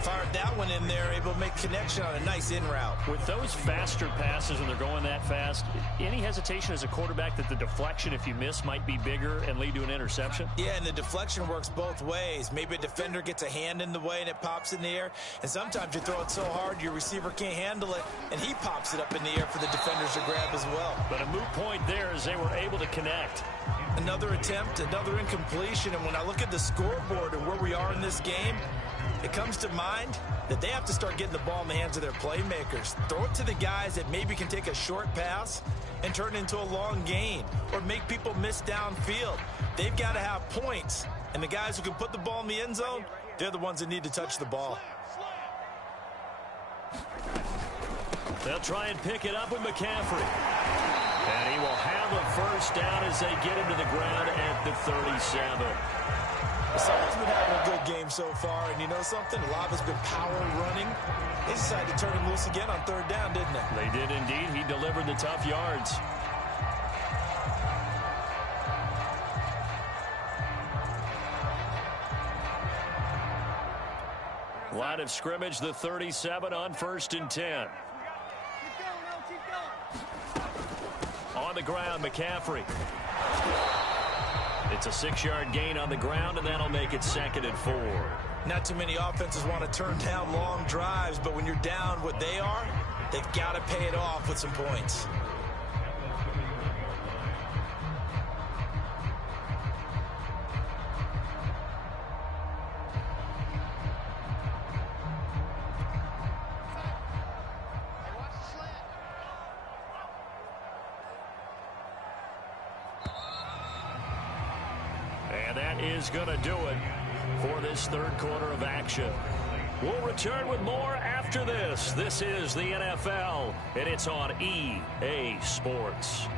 Fired that one in there, able to make connection on a nice in route. With those faster passes and they're going that fast, any hesitation as a quarterback that the deflection, if you miss, might be bigger and lead to an interception? Yeah, and the deflection works both ways. Maybe a defender gets a hand in the way and it pops in the air. And sometimes you throw it so hard your receiver can't handle it, and he pops it up in the air for the defenders to grab as well. But a moot point there as they were able to connect. Another attempt, another incompletion. And when I look at the scoreboard and where we are in this game, it comes to mind that they have to start getting the ball in the hands of their playmakers. Throw it to the guys that maybe can take a short pass and turn it into a long gain or make people miss downfield. They've got to have points. And the guys who can put the ball in the end zone, they're the ones that need to touch the ball. They'll try and pick it up with McCaffrey. And he will have a first down as they get him to the ground at the 37. Someone's been having a good game so far, and you know something? A lot has been power running. They decided to turn him loose again on 3rd down, didn't they? They did indeed. He delivered the tough yards. Line of scrimmage, the 37 on 1st and 10. On the ground, McCaffrey. It's a 6-yard gain on the ground, and that'll make it 2nd and 4. Not too many offenses want to turn down long drives, but when you're down what they are, they've got to pay it off with some points. Is going to do it for this 3rd quarter of action. We'll return with more after this. This is the NFL, and it's on EA Sports.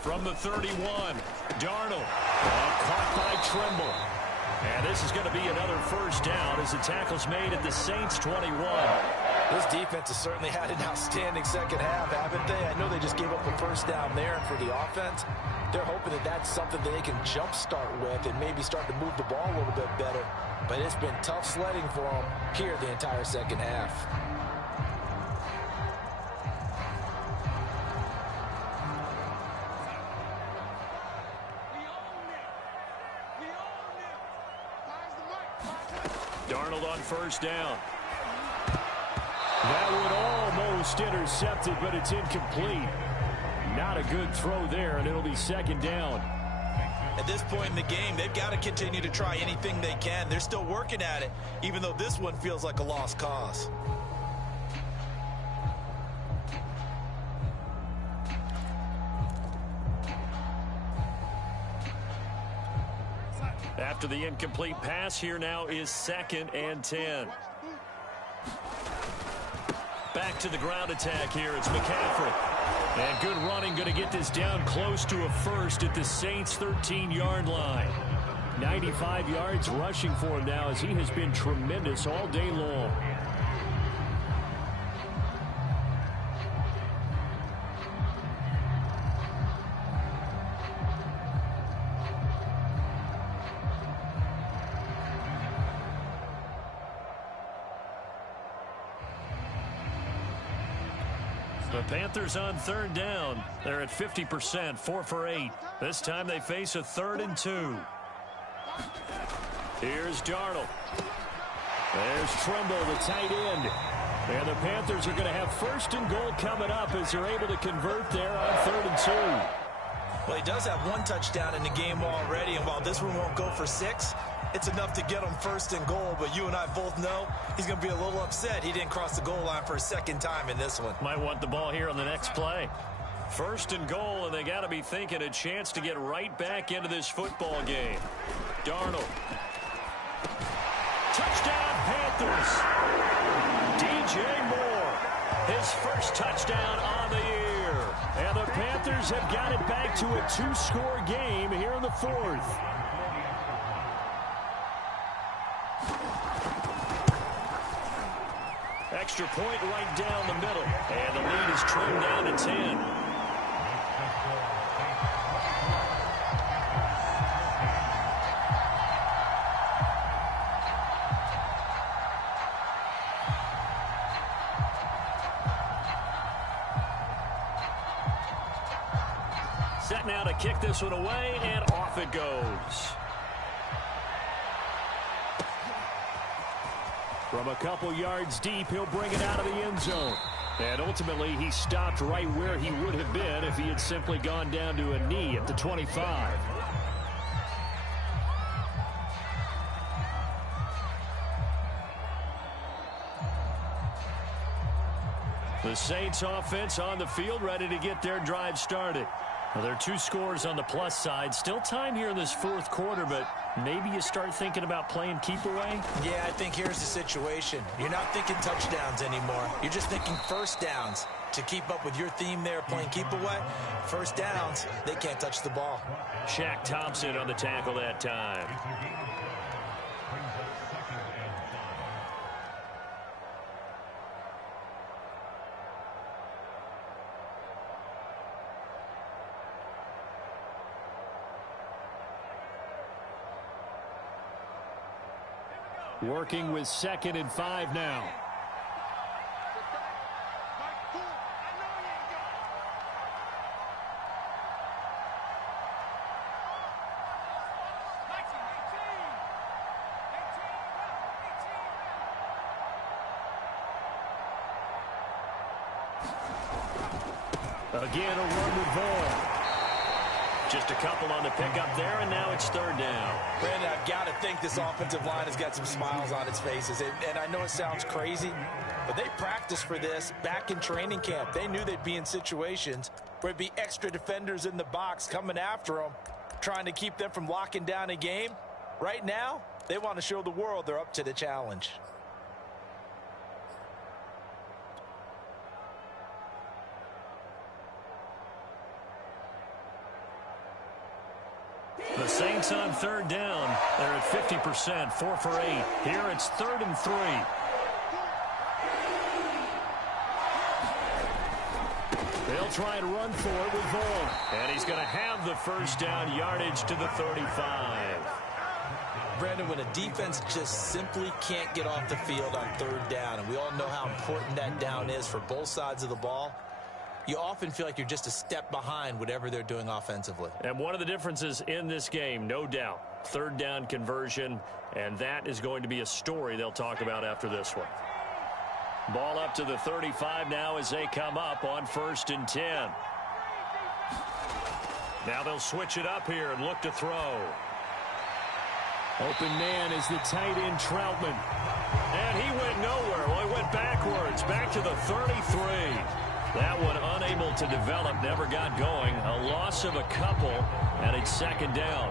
From the 31, Darnold, caught by Trimble. And this is going to be another first down as the tackle's made at the Saints 21. This defense has certainly had an outstanding second half, haven't they? I know they just gave up a first down there, and for the offense, they're hoping that that's something that they can jumpstart with and maybe start to move the ball a little bit better. But it's been tough sledding for them here the entire second half. Darnold on first down. That one almost intercepted, but it's incomplete. Not a good throw there, and it'll be 2nd down. At this point in the game, they've got to continue to try anything they can. They're still working at it, even though this one feels like a lost cause. After the incomplete pass, here now is 2nd and 10. Back to the ground attack here. It's McCaffrey. And good running, going to get this down close to a first at the Saints' 13-yard line. 95 yards rushing for him now as he has been tremendous all day long. The Panthers on 3rd down. They're at 50%, 4 for 8. This time they face a 3rd and 2. Here's Darnold. There's Trimble, the tight end. And the Panthers are going to have 1st and goal coming up as they're able to convert there on 3rd and 2. Well, he does have 1 touchdown in the game already, and while this one won't go for 6, it's enough to get him 1st and goal. But you and I both know he's going to be a little upset he didn't cross the goal line for a 2nd time in this one. Might want the ball here on the next play. 1st and goal, and they got to be thinking a chance to get right back into this football game. Darnold. touchdown, Panthers. DJ Moore, his first touchdown on the year. And the Panthers have got it back to a 2-score game here in the fourth. Extra point right down the middle. And the lead is trimmed down to 10. Set now to kick this one away, and off it goes. From a couple yards deep, he'll bring it out of the end zone. And ultimately, he stopped right where he would have been if he had simply gone down to a knee at the 25. The Saints offense on the field, ready to get their drive started. Well, there are 2 scores on the plus side. Still time here in this fourth quarter, but maybe you start thinking about playing keep away? Yeah, I think here's the situation. You're not thinking touchdowns anymore. You're just thinking first downs. To keep up with your theme there, playing keep away, first downs, they can't touch the ball. Shaq Thompson on the tackle that time. Working with 2nd and 5 now. Again, a run with Vaughn. Just a couple on the pickup there, and now it's 3rd down. Brandon, I've got to think this offensive line has got some smiles on its faces. And I know it sounds crazy, but they practiced for this back in training camp. They knew they'd be in situations where there'd be extra defenders in the box coming after them, trying to keep them from locking down a game. Right now, they want to show the world they're up to the challenge. The Saints on 3rd down. They're at 50%, 4 for 8. Here it's 3rd and 3. They'll try and run for it with Vaughn. And he's going to have the first down, yardage to the 35. Brandon, when a defense just simply can't get off the field on 3rd down, and we all know how important that down is for both sides of the ball, you often feel like you're just a step behind whatever they're doing offensively. And one of the differences in this game, no doubt, 3rd down conversion, and that is going to be a story they'll talk about after this one. Ball up to the 35 now as they come up on 1st and 10. Now they'll switch it up here and look to throw. Open man is the tight end Troutman. And he went nowhere. Well, he went backwards, back to the 33. That one unable to develop, never got going. A loss of a couple, and it's 2nd down.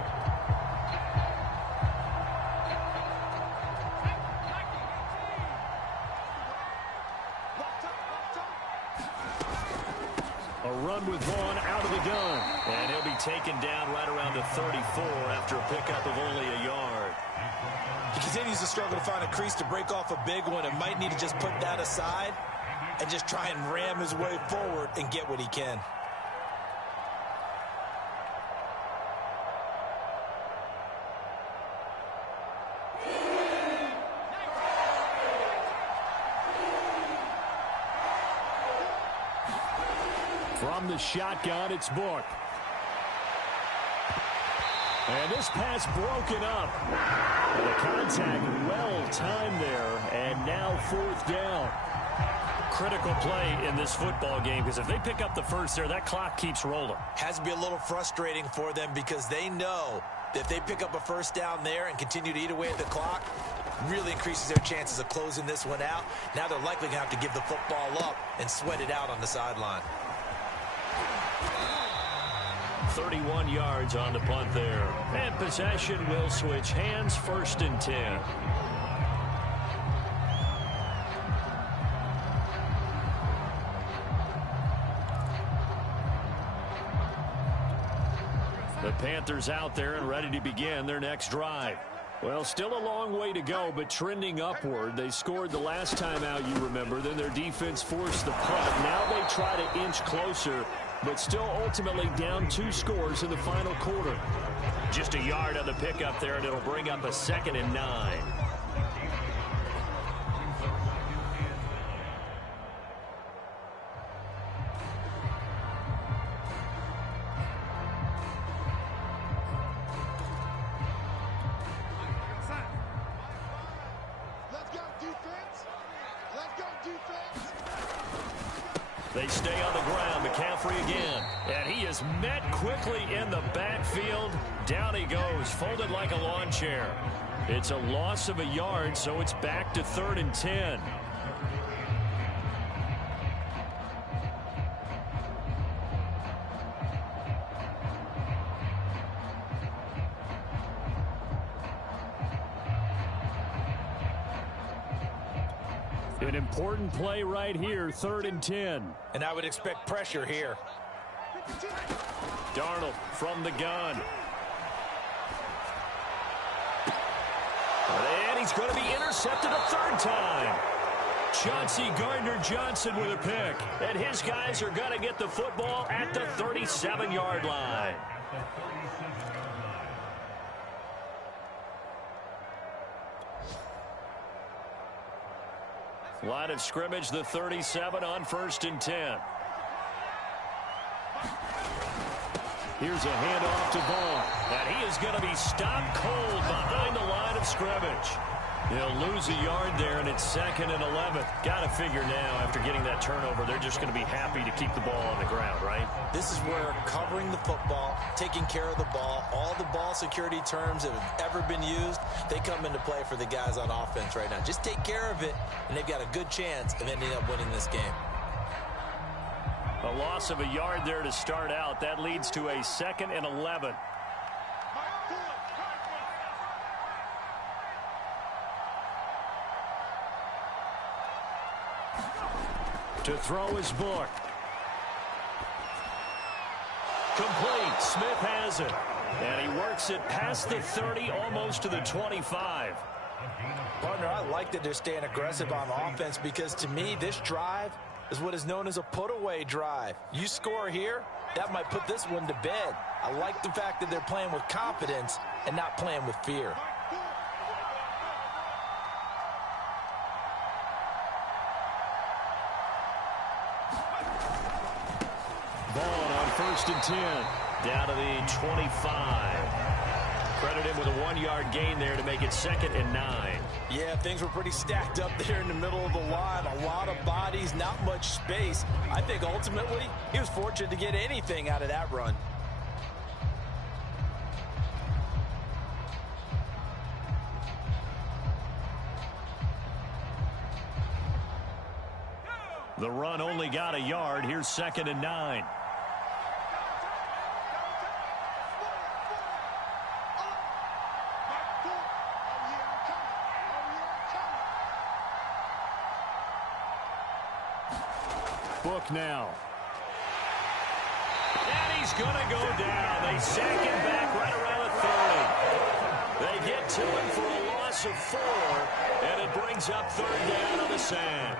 A run with Vaughn out of the gun. And he'll be taken down right around the 34 after a pickup of only a yard. He continues to struggle to find a crease to break off a big one and might need to just put that aside and just try and ram his way forward and get what he can. From the shotgun, it's Book. And this pass broken up. And the contact well timed there, and now 4th down. Critical play in this football game, because if they pick up the first there, that clock keeps rolling. Has to be a little frustrating for them because they know that if they pick up a first down there and continue to eat away at the clock, really increases their chances of closing this one out. Now they're likely going to have to give the football up and sweat it out on the sideline. 31 yards on the punt there. And possession will switch hands, 1st and 10. The Panthers out there and ready to begin their next drive. Well, still a long way to go, but trending upward. They scored the last time out, you remember. Then their defense forced the punt. Now they try to inch closer, but still ultimately down 2 scores in the final quarter. Just a yard on the pickup there, and it'll bring up a 2nd and 9. They stay on the ground. McCaffrey again. And he is met quickly in the backfield. Down he goes, folded like a lawn chair. It's a loss of a yard, so it's back to 3rd and 10. An important play right here, 3rd and 10. And I would expect pressure here. Darnold from the gun. And he's going to be intercepted a 3rd time. Chauncey Gardner-Johnson with a pick. And his guys are going to get the football at the 37-yard line. Line of scrimmage, the 37 on 1st and 10. Here's a handoff to Vaughn. And he is going to be stopped cold behind the line of scrimmage. He'll lose a yard there, and it's 2nd and 11. Got to figure now, after getting that turnover, they're just going to be happy to keep the ball on the ground, right? This is where covering the football, taking care of the ball, all the ball security terms that have ever been used, they come into play for the guys on offense right now. Just take care of it, and they've got a good chance of ending up winning this game. A loss of a yard there to start out. That leads to a 2nd and 11. To throw his book. Complete. Smith has it. And he works it past the 30, almost to the 25. Partner, I like that they're staying aggressive on offense because, to me, this drive is what is known as a put-away drive. You score here, that might put this one to bed. I like the fact that they're playing with confidence and not playing with fear. Vaughn on 1st and 10. Down to the 25. Credit him with a 1-yard gain there to make it 2nd and 9. Yeah, things were pretty stacked up there in the middle of the line. A lot of bodies, not much space. I think ultimately he was fortunate to get anything out of that run. The run only got a yard. Here's 2nd and 9. Book now. And he's going to go down. They sack him back right around the 30. They get to him for a loss of 4, and it brings up 3rd down on the sand.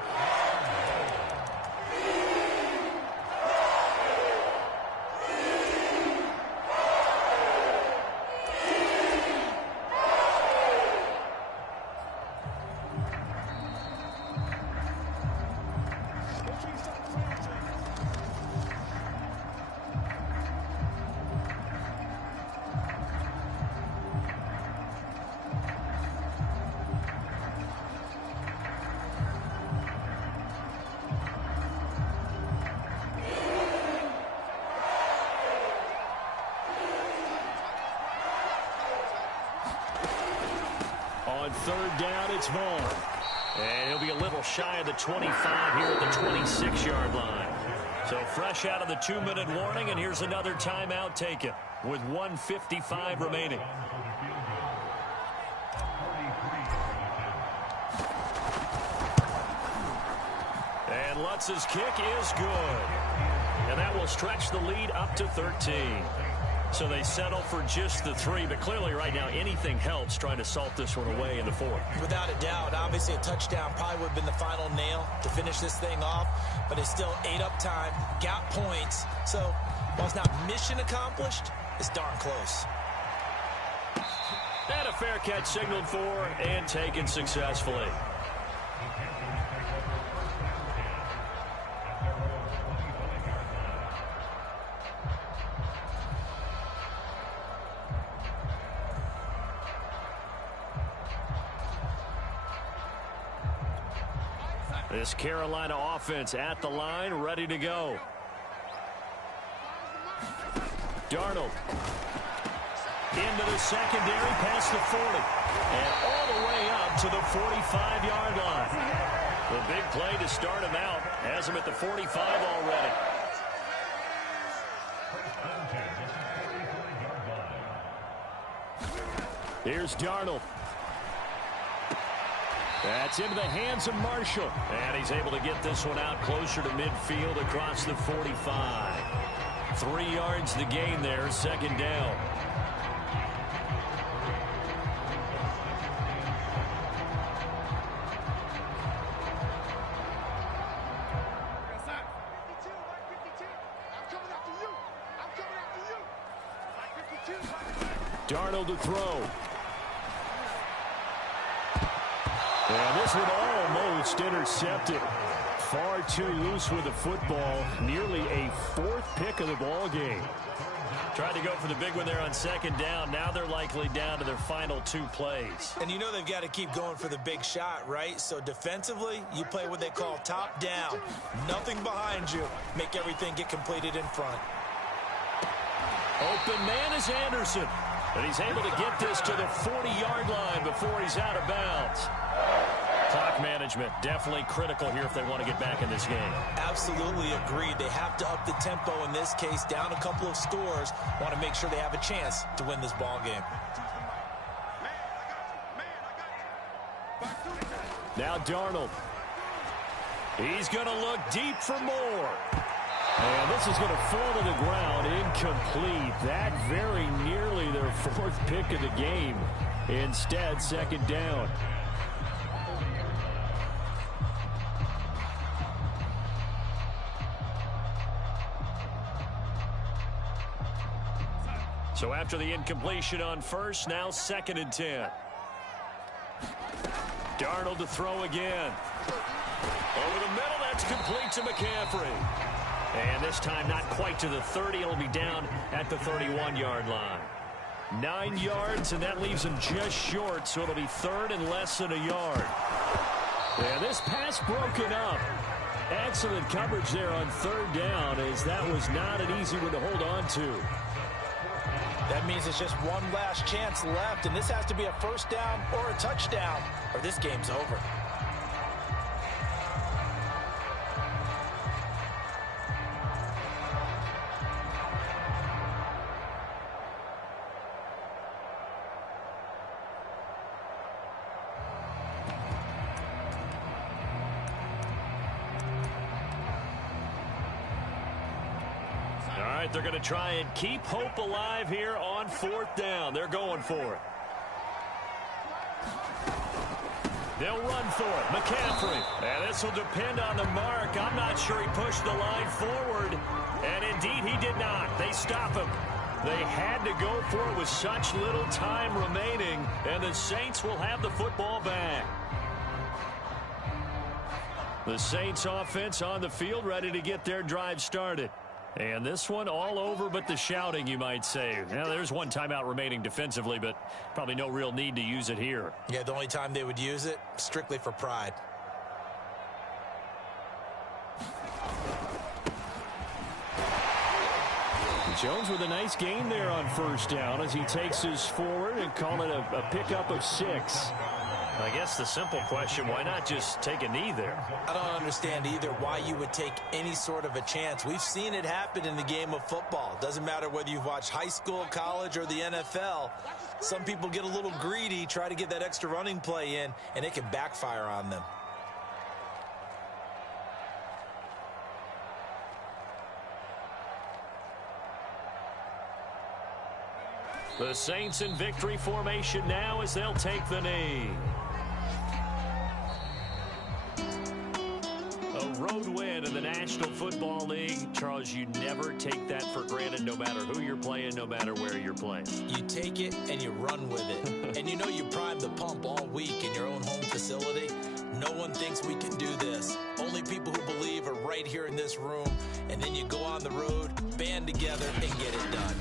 On 3rd down, it's Vaughn. And he'll be a little shy of the 25 here at the 26-yard line. So fresh out of the 2-minute warning, and here's another timeout taken with 1:55 remaining. And Lutz's kick is good. And that will stretch the lead up to 13. So they settle for just the 3, but clearly right now anything helps trying to salt this one away in the 4th. Without a doubt, obviously a touchdown probably would have been the final nail to finish this thing off, but it's still ate up time, got points. So while it's not mission accomplished, it's darn close. And a fair catch signaled for and taken successfully. This Carolina offense at the line, ready to go. Darnold into the secondary, past the 40, and all the way up to the 45-yard line. The big play to start him out has him at the 45 already. Here's Darnold. That's into the hands of Marshall. And he's able to get this one out closer to midfield across the 45. 3 yards the gain there, second down. Darnold to throw. And this one almost intercepted. Far too loose with the football. Nearly a 4th pick of the ball game. Tried to go for the big one there on second down. Now they're likely down to their final 2 plays. And you know they've got to keep going for the big shot, right? So defensively, you play what they call top down. Nothing behind you. Make everything get completed in front. Open man is Anderson. And he's able to get this to the 40-yard line before he's out of bounds. Clock management definitely critical here if they want to get back in this game. Absolutely agreed. They have to up the tempo in this case, down a couple of scores. Want to make sure they have a chance to win this ball game. Now Darnold. He's going to look deep for more. And this is going to fall to the ground incomplete. That very nearly their 4th pick of the game. Instead, second down. So after the incompletion on first, now 2nd and 10. Darnold to throw again. Over the middle, that's complete to McCaffrey. And this time not quite to the 30. It'll be down at the 31-yard line. 9 yards, and that leaves him just short, so it'll be 3rd and less than a yard. And this pass broken up. Excellent coverage there on 3rd down, as that was not an easy one to hold on to. That means it's just one last chance left, and this has to be a first down or a touchdown, or this game's over. They're going to try and keep hope alive here on 4th down. They're going for it. They'll run for it. McCaffrey. And this will depend on the mark. I'm not sure he pushed the line forward. And indeed he did not. They stop him. They had to go for it with such little time remaining. And the Saints will have the football back. The Saints offense on the field ready to get their drive started. And this one all over but the shouting, you might say. Now, there's one timeout remaining defensively, but probably no real need to use it here. Yeah, the only time they would use it, strictly for pride. Jones with a nice gain there on 1st down as he takes his forward and call it a pickup of 6. I guess the simple question, why not just take a knee there? I don't understand either why you would take any sort of a chance. We've seen it happen in the game of football. Doesn't matter whether you've watched high school, college, or the NFL. Some people get a little greedy, try to get that extra running play in, and it can backfire on them. The Saints in victory formation now as they'll take the knee. A road win in the National Football League. Charles, you never take that for granted no matter who you're playing, no matter where you're playing. You take it and you run with it. And you know you primed the pump all week in your own home facility. No one thinks we can do this. Only people who believe are right here in this room. And then you go on the road, band together, and get it done.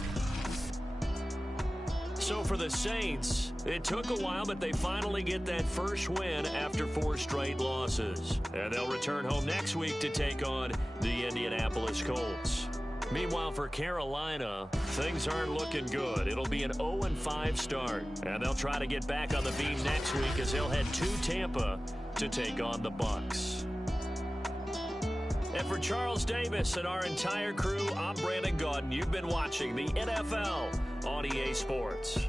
So for the Saints, it took a while, but they finally get that first win after 4 straight losses. And they'll return home next week to take on the Indianapolis Colts. Meanwhile, for Carolina, things aren't looking good. It'll be an 0-5 start. And they'll try to get back on the beam next week as they'll head to Tampa to take on the Bucs. And for Charles Davis and our entire crew, I'm Brandon Gaudin. You've been watching the NFL on EA Sports.